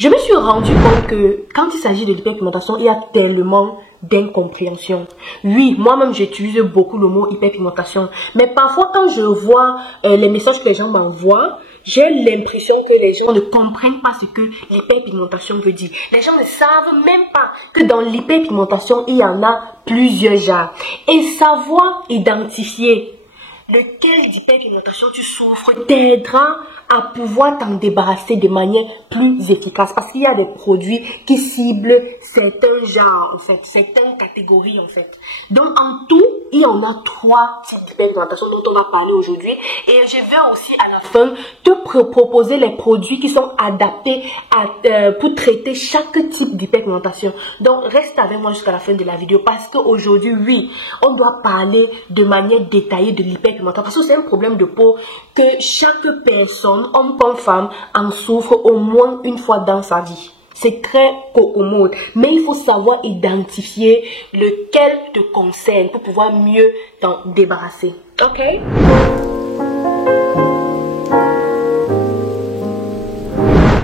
Je me suis rendu compte que quand il s'agit de l'hyperpigmentation, il y a tellement d'incompréhension. Oui, moi-même j'utilise beaucoup le mot hyperpigmentation, mais parfois quand je vois les messages que les gens m'envoient, j'ai l'impression que les gens ne comprennent pas ce que l'hyperpigmentation veut dire. Les gens ne savent même pas que dans l'hyperpigmentation, il y en a plusieurs genres. Et savoir identifier lequel d'hyperpigmentation tu souffres t'aidera à pouvoir t'en débarrasser de manière plus efficace. Parce qu'il y a des produits qui ciblent certains genres, en fait, certaines catégories, en fait. Donc, en tout, il y en a 3 types d'hyperpigmentation dont on va parler aujourd'hui. Et je vais aussi, à la fin, te proposer les produits qui sont adaptés pour traiter chaque type d'hyperpigmentation. Donc, reste avec moi jusqu'à la fin de la vidéo parce qu'aujourd'hui, oui, on doit parler de manière détaillée de l'hyperpigmentation. Parce que c'est un problème de peau que chaque personne, homme comme femme, en souffre au moins une fois dans sa vie. C'est très commode, mais il faut savoir identifier lequel te concerne pour pouvoir mieux t'en débarrasser. Ok?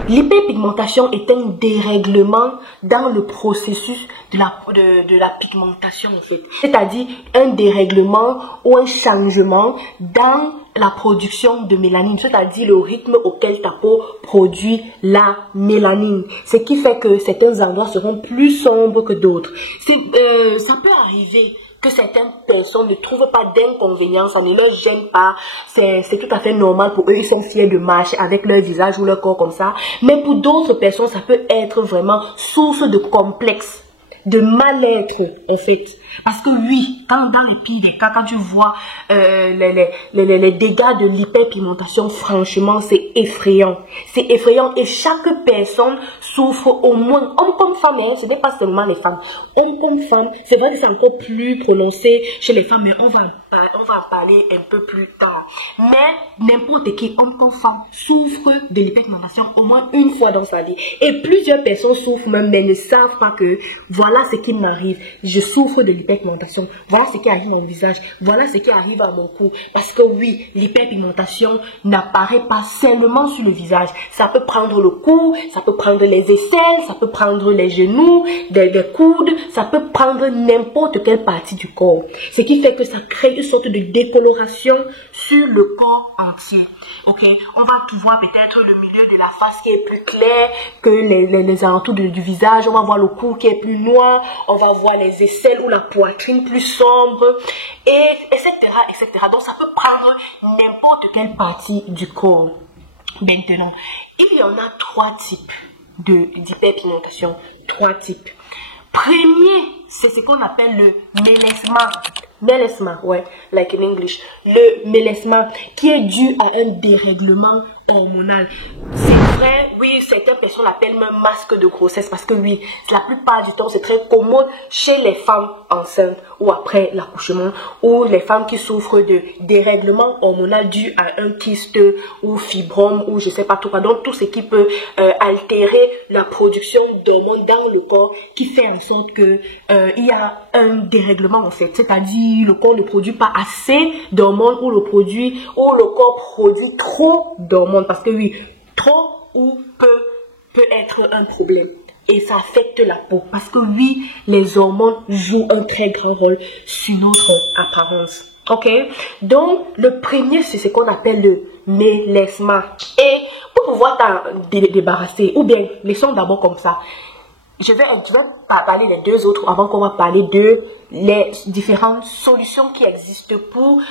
L'hyperpigmentation est un dérèglement dans le processus de la pigmentation en fait. C'est-à-dire un dérèglement ou un changement dans la production de mélanine, c'est-à-dire le rythme auquel ta peau produit la mélanine. Ce qui fait que certains endroits seront plus sombres que d'autres. Ça peut arriver que certaines personnes ne trouvent pas d'inconvénients, ça ne leur gêne pas, c'est tout à fait normal pour eux, ils sont fiers de marcher avec leur visage ou leur corps comme ça. Mais pour d'autres personnes, ça peut être vraiment source de complexe, de mal-être en fait. Parce que oui, dans les pires des cas, quand tu vois les dégâts de l'hyperpigmentation, franchement, c'est effrayant. C'est effrayant et chaque personne souffre au moins, homme comme femme, hein, ce n'est pas seulement les femmes. Homme comme femme, c'est vrai que c'est encore plus prononcé chez les femmes, mais on va en parler un peu plus tard. Mais n'importe qui, homme comme femme, souffre de l'hyperpigmentation au moins une fois dans sa vie. Et plusieurs personnes souffrent même, mais ne savent pas que voilà ce qui m'arrive. Je souffre de l'hyperpigmentation. Voilà ce qui arrive à mon visage. Voilà ce qui arrive à mon cou. Parce que oui, l'hyperpigmentation n'apparaît pas seulement sur le visage. Ça peut prendre le cou, ça peut prendre les aisselles, ça peut prendre les genoux, des coudes, ça peut prendre n'importe quelle partie du corps. Ce qui fait que ça crée une sorte de décoloration sur le corps entier. Ok, on va voir peut-être le milieu de la face qui est plus clair que les alentours du visage. On va voir le cou qui est plus noir. On va voir les aisselles ou la poitrine plus sombre, etc., etc. Donc ça peut prendre n'importe quelle partie du corps. Maintenant, il y en a 3 types d'hyperpigmentation. 3 types. Premier, c'est ce qu'on appelle le mélasma. Mélasma, ouais, like in English. Le mélasma qui est dû à un dérèglement hormonal. C'est vrai, oui, certaines personnes l'appellent même masque de grossesse parce que oui, la plupart du temps, c'est très commode chez les femmes enceintes ou après l'accouchement ou les femmes qui souffrent de dérèglement hormonal dû à un kyste ou fibrome ou je sais pas tout quoi. Donc, tout ce qui peut altérer la production d'hormones dans le corps qui fait en sorte que il y a un dérèglement en fait. C'est-à-dire le corps ne produit pas assez d'hormones ou le corps produit trop d'hormones. Parce que oui, trop ou peu peut être un problème. Et ça affecte la peau. Parce que oui, les hormones jouent un très grand rôle sur notre apparence. Ok? Donc, le premier, c'est ce qu'on appelle le mélasma. Et pour pouvoir t'en débarrasser, ou bien, laissons d'abord comme ça. Je vais parler des 2 autres avant qu'on va parler de les différentes solutions qui existent pour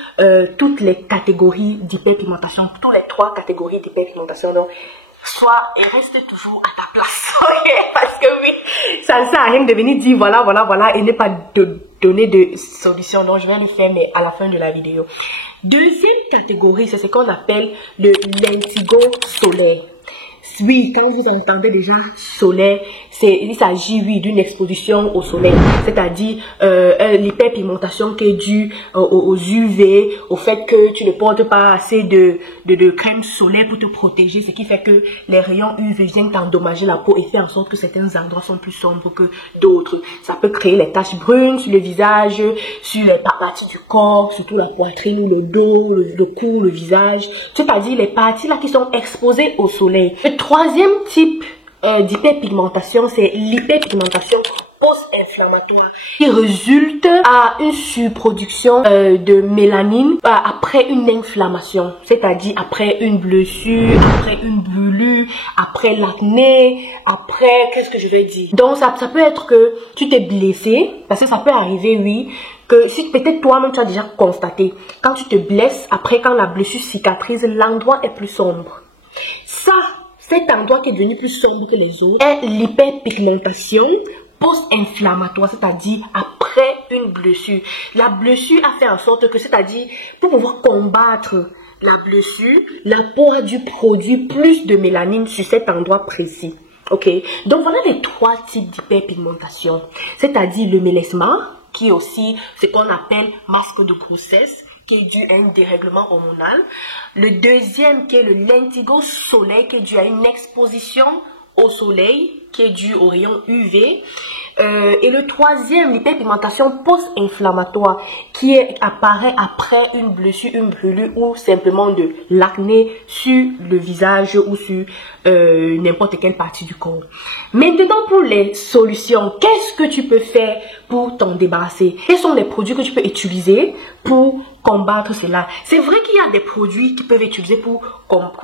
toutes les catégories d'hyperpigmentation, toutes les 3 catégories d'hyperpigmentation. Donc, et reste toujours à ta place. Okay? Parce que oui, ça ne sert à rien de venir dire voilà et ne pas donner de solution. Donc, je vais le faire, mais à la fin de la vidéo. Deuxième catégorie, c'est ce qu'on appelle le lentigo solaire. Oui, quand vous entendez déjà solaire, il s'agit, oui, d'une exposition au soleil. C'est-à-dire l'hyperpigmentation qui est due aux UV, au fait que tu ne portes pas assez de crème solaire pour te protéger, ce qui fait que les rayons UV viennent t'endommager la peau et faire en sorte que certains endroits sont plus sombres que d'autres. Ça peut créer les taches brunes sur le visage, sur les parties du corps, surtout la poitrine ou le dos, le cou, le visage. C'est-à-dire les parties là qui sont exposées au soleil. Le troisième type d'hyperpigmentation, c'est l'hyperpigmentation post-inflammatoire qui résulte à une surproduction de mélanine après une inflammation, c'est-à-dire après une blessure, après une brûlure, après l'acné, après, qu'est-ce que je vais dire? Donc ça peut être que tu t'es blessé, parce que ça peut arriver, oui, que si peut-être toi-même tu as déjà constaté, quand tu te blesses, après quand la blessure cicatrise, l'endroit est plus sombre. Cet endroit qui est devenu plus sombre que les autres est l'hyperpigmentation post-inflammatoire, c'est-à-dire après une blessure. La blessure a fait en sorte que, c'est-à-dire, pour pouvoir combattre la blessure, la peau a dû produire plus de mélanine sur cet endroit précis. Ok, donc voilà les 3 types d'hyperpigmentation, c'est-à-dire le mélasma, qui est aussi ce qu'on appelle masque de grossesse, qui est dû à un dérèglement hormonal. Le deuxième, qui est le lentigo soleil, qui est dû à une exposition au soleil, qui est dû aux rayons UV. Et le troisième, l'hyperpigmentation post-inflammatoire, qui apparaît après une blessure, une brûlure ou simplement de l'acné sur le visage ou sur n'importe quelle partie du corps. Maintenant, pour les solutions, qu'est-ce que tu peux faire pour t'en débarrasser? Quels sont les produits que tu peux utiliser pour combattre cela? C'est vrai qu'il y a des produits qui peuvent être utilisés pour combattre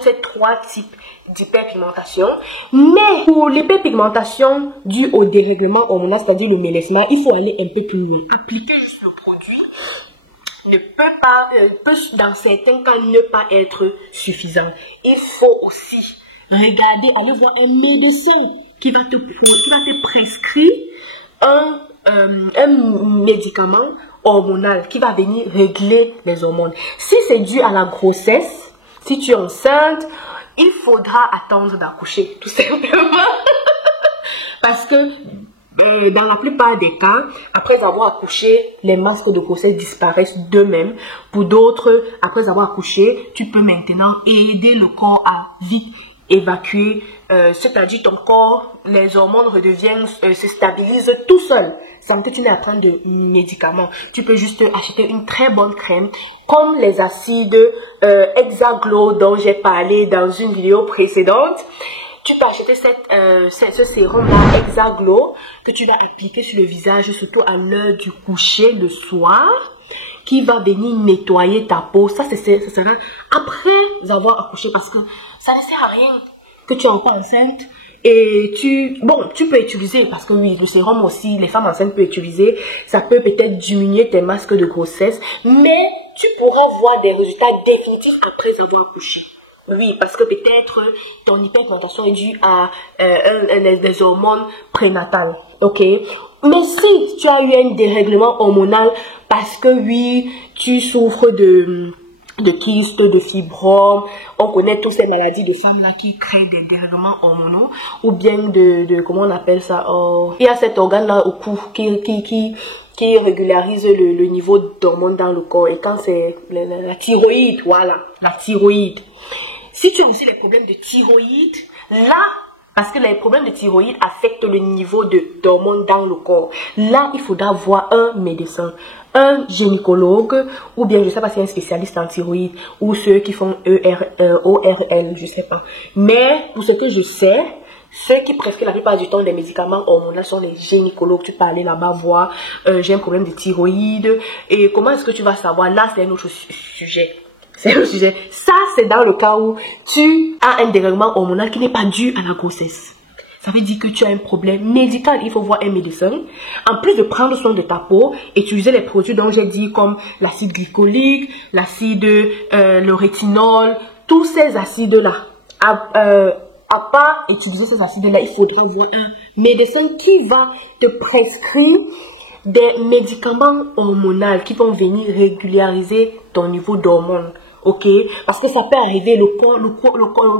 ces 3 types d'hyperpigmentation, mais pour l'hyperpigmentation due au dérèglement hormonal, c'est-à-dire le mélasma, il faut aller un peu plus loin. Appliquer juste le produit ne peut dans certains cas ne pas être suffisant. Il faut aussi regarder, aller voir un médecin qui va te prescrire un médicament hormonal qui va venir régler les hormones. Si c'est dû à la grossesse, si tu es enceinte, il faudra attendre d'accoucher, tout simplement. Parce que dans la plupart des cas, après avoir accouché, les masques de grossesse disparaissent d'eux-mêmes. Pour d'autres, après avoir accouché, tu peux maintenant aider le corps à vite évacuer, c'est-à-dire ton corps, les hormones redeviennent, se stabilisent tout seul, sans que tu n'aies à prendre de médicaments. Tu peux juste acheter une très bonne crème, comme les acides Hexaglow dont j'ai parlé dans une vidéo précédente. Tu peux acheter ce sérum-là, Hexaglow, que tu vas appliquer sur le visage, surtout à l'heure du coucher, le soir, qui va venir nettoyer ta peau. Ça sera après avoir accouché, parce que ça ne sert à rien que tu es encore enceinte et tu peux utiliser, parce que oui, le sérum aussi, les femmes enceintes peuvent utiliser, ça peut peut-être diminuer tes masques de grossesse, mais tu pourras voir des résultats définitifs après avoir accouché. Oui, parce que peut-être ton hyperpigmentation est due à des hormones prénatales, ok? Mais si tu as eu un dérèglement hormonal, parce que oui, tu souffres de kystes, de fibromes, on connaît toutes ces maladies de femmes là qui créent des dérèglements hormonaux, ou bien comment on appelle ça, il y a cet organe là au cou qui régularise le niveau d'hormones dans le corps, et quand c'est la thyroïde, voilà, la thyroïde. Si tu as aussi les problèmes de thyroïde, là, parce que les problèmes de thyroïde affectent le niveau d'hormones dans le corps, là, il faudra voir un médecin, un gynécologue, ou bien, je ne sais pas si c'est un spécialiste en thyroïde, ou ceux qui font ORL, je ne sais pas. Mais, pour ce que je sais, ceux qui prescrivent la plupart du temps des médicaments hormonaux sont les gynécologues. Tu peux aller là-bas voir, j'ai un problème de thyroïde, et comment est-ce que tu vas savoir? Là, c'est un autre sujet. C'est un sujet. Ça, c'est dans le cas où tu as un dérèglement hormonal qui n'est pas dû à la grossesse. Ça veut dire que tu as un problème médical. Il faut voir un médecin. En plus de prendre soin de ta peau, utiliser les produits dont j'ai dit, comme l'acide glycolique, l'acide, le rétinol, tous ces acides-là. À part utiliser ces acides-là, il faudra voir un médecin qui va te prescrire des médicaments hormonaux qui vont venir régulariser ton niveau d'hormones. Ok, parce que ça peut arriver le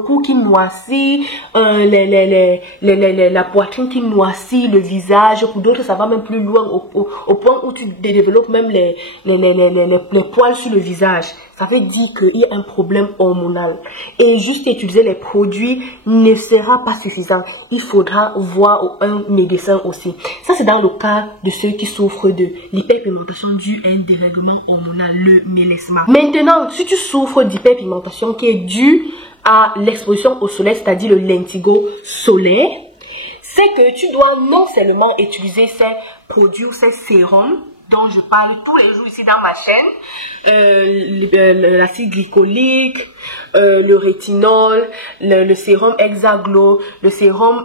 cou qui noircit, la poitrine qui noircit, le visage. Pour d'autres, ça va même plus loin au point où tu développes même les poils sur le visage. ça veut dire qu'il y a un problème hormonal. Et juste utiliser les produits ne sera pas suffisant. Il faudra voir un médecin aussi. Ça, c'est dans le cas de ceux qui souffrent de l'hyperpigmentation due à un dérèglement hormonal, le mélasma. Maintenant, si tu souffres d'hyperpigmentation qui est due à l'exposition au soleil, c'est-à-dire le lentigo solaire, c'est que tu dois non seulement utiliser ces produits ou ces sérums dont je parle tous les jours ici dans ma chaîne, l'acide glycolique, le rétinol, le sérum Hexaglo, le sérum,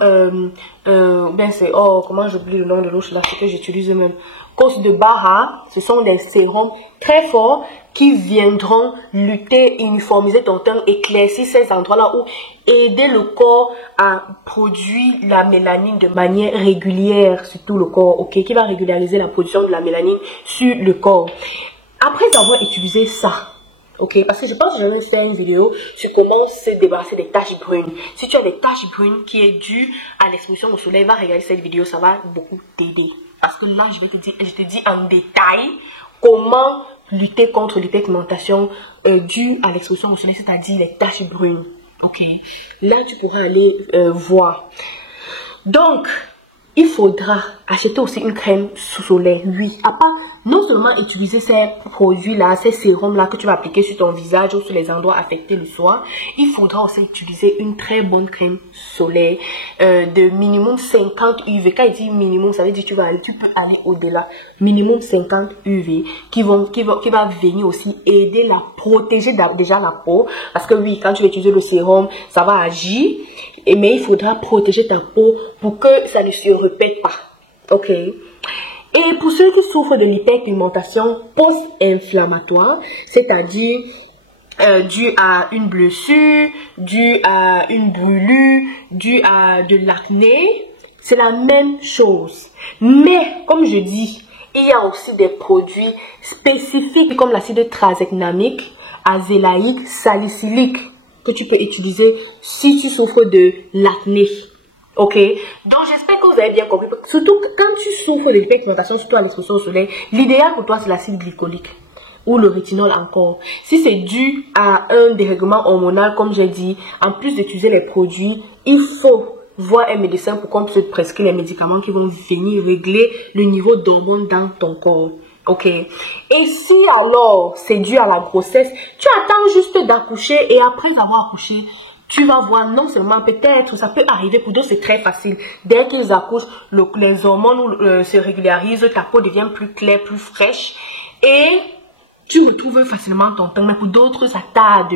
comment j'oublie le nom de l'autre là, ce que j'utilise même, Cos de Barra. Ce sont des sérums très forts qui viendront lutter, uniformiser ton teint, éclaircir ces endroits-là où aider le corps à produire la mélanine de manière régulière sur tout le corps, ok, qui va régulariser la production de la mélanine sur le corps. Après avoir utilisé ça, ok, parce que je pense que j'avais fait une vidéo sur comment se débarrasser des taches brunes. Si tu as des taches brunes qui est due à l'exposition au soleil, va regarder cette vidéo, ça va beaucoup t'aider. Parce que là, je te dis en détail comment lutter contre l'hyperpigmentation due à l'exposition au soleil, c'est-à-dire les taches brunes. Ok, là tu pourras aller voir. Donc, il faudra acheter aussi une crème sous soleil. Oui, à part non seulement utiliser ces produits-là, ces sérums-là que tu vas appliquer sur ton visage ou sur les endroits affectés le soir, il faudra aussi utiliser une très bonne crème solaire de minimum 50 UV. Quand il dit minimum, ça veut dire que tu peux aller au-delà. Minimum 50 UV qui va venir aussi aider à protéger déjà la peau. Parce que oui, quand tu vas utiliser le sérum, ça va agir. Mais il faudra protéger ta peau pour que ça ne se répète pas. Ok. Et pour ceux qui souffrent de l'hyperpigmentation post-inflammatoire, c'est-à-dire dû à une blessure, dû à une brûlure, dû à de l'acné, c'est la même chose. Mais, comme je dis, il y a aussi des produits spécifiques comme l'acide tranexamique, azélaïque, salicylique que tu peux utiliser si tu souffres de l'acné. Ok, donc j'espère que vous avez bien compris. Surtout quand tu souffres de l'hyperpigmentation, surtout à l'exposition au soleil, l'idéal pour toi c'est l'acide glycolique ou le rétinol encore. Si c'est dû à un dérèglement hormonal, comme j'ai dit, en plus d'utiliser les produits, il faut voir un médecin pour qu'on puisse te prescrire les médicaments qui vont venir régler le niveau d'hormones dans ton corps. Ok. Et si alors c'est dû à la grossesse, tu attends juste d'accoucher et après avoir accouché, tu vas voir non seulement peut-être, ça peut arriver pour d'autres c'est très facile. Dès qu'ils accouchent, les hormones se régularisent, ta peau devient plus claire, plus fraîche et tu retrouves facilement ton teint. Mais pour d'autres ça tarde.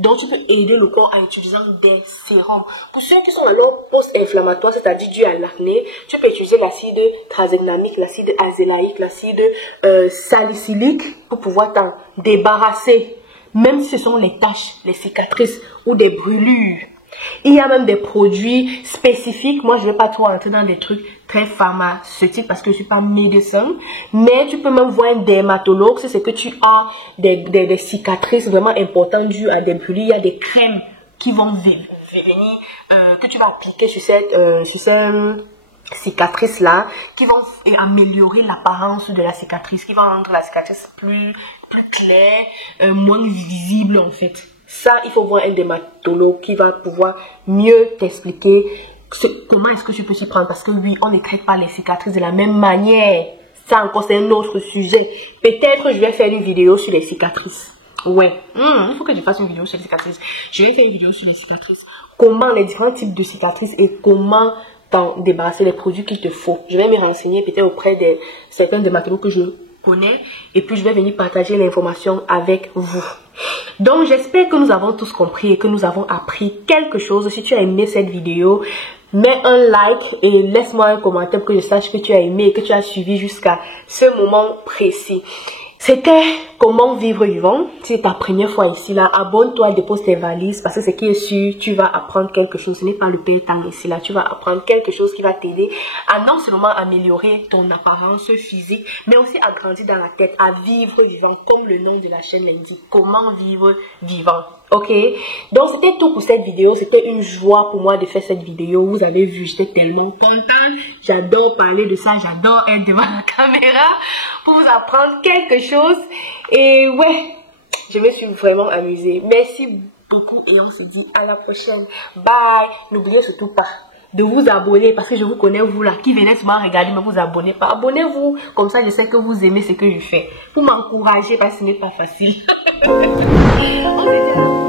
Donc tu peux aider le corps en utilisant des sérums. Pour ceux qui sont alors post-inflammatoires, c'est-à-dire dû à l'acné, tu peux utiliser l'acide tranexamique, l'acide azélaïque, l'acide salicylique pour pouvoir t'en débarrasser. Même si ce sont les taches, les cicatrices ou des brûlures. Il y a même des produits spécifiques. Moi, je ne vais pas trop entrer dans des trucs très pharmaceutiques parce que je ne suis pas médecin. Mais tu peux même voir un dermatologue si c'est que tu as des cicatrices vraiment importantes dues à des brûlures. Il y a des crèmes qui vont venir, que tu vas appliquer sur cette cicatrice-là, qui vont améliorer l'apparence de la cicatrice, qui vont rendre la cicatrice plus clair, moins visible en fait. Ça, il faut voir un dermatologue qui va pouvoir mieux t'expliquer comment est-ce que tu peux s'y prendre. Parce que oui, on ne traite pas les cicatrices de la même manière. Ça encore, c'est un autre sujet. Peut-être je vais faire une vidéo sur les cicatrices. Ouais, il faut que je fasse une vidéo sur les cicatrices. Je vais faire une vidéo sur les cicatrices. Comment les différents types de cicatrices et comment t'en débarrasser, les produits qu'il te faut. Je vais me renseigner peut-être auprès de certains dermatologues que je connais et puis je vais venir partager l'information avec vous. Donc j'espère que nous avons tous compris et que nous avons appris quelque chose. Si tu as aimé cette vidéo, mets un like et laisse-moi un commentaire pour que je sache que tu as aimé et que tu as suivi jusqu'à ce moment précis. C'était Comment vivre vivant. Si c'est ta première fois ici, là, abonne-toi, dépose tes valises parce que ce qui est sûr, tu vas apprendre quelque chose. Ce n'est pas le père-temps ici, là. Tu vas apprendre quelque chose qui va t'aider à non seulement améliorer ton apparence physique, mais aussi à grandir dans la tête, à vivre vivant, comme le nom de la chaîne l'indique. Comment vivre vivant. Ok, donc c'était tout pour cette vidéo. C'était une joie pour moi de faire cette vidéo. Vous avez vu, j'étais tellement contente. J'adore parler de ça, j'adore être devant la caméra pour vous apprendre quelque chose. Et ouais, Je me suis vraiment amusée. Merci beaucoup et on se dit à la prochaine. Bye. N'oubliez surtout pas de vous abonner parce que je vous connais vous là qui venez souvent regarder mais vous abonnez pas. Abonnez-vous. Comme ça je sais que vous aimez ce que je fais. Pour m'encourager parce que ce n'est pas facile. On se dit à la prochaine.